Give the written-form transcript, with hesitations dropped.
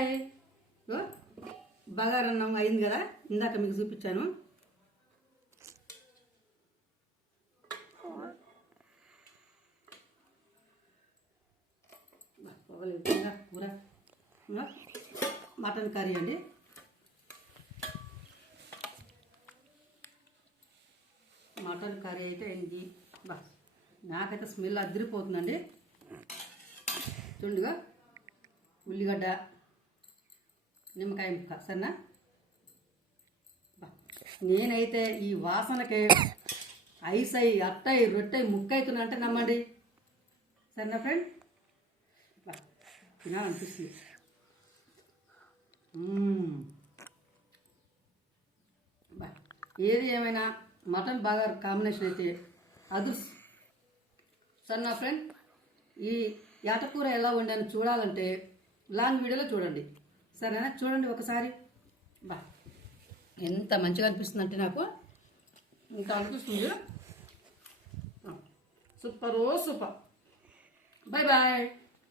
Bye. బగారన్నం అయింది కదా, ఇందాక మీకు చూపించాను. కూర మటన్ కర్రీ అండి. మటన్ కర్రీ అయితే అయింది. నాకైతే స్మెల్ అదిరిపోతుందండి. చూడుగా ఉల్లిగడ్డ, నిమ్మకాయ ముక్క, సరేనా? నేనైతే ఈ వాసనకే ఐసై అట్టై రొట్టె ముక్క అవుతున్నా అంటే నమ్మండి, సరేనా ఫ్రెండ్? తినాలనిపిస్తుంది. ఏది ఏమైనా మటన్ బాగా కాంబినేషన్ అయితే అది సరేనా ఫ్రెండ్? ఈ యాటకూర ఎలా వండాను చూడాలంటే లాంగ్ వీడియోలో చూడండి, సరేనా? చూడండి ఒకసారి. ఎంత మంచిగా అనిపిస్తుంది అంటే నాకు ఇంకా అనిపిస్తుంది. Super super. Bye bye.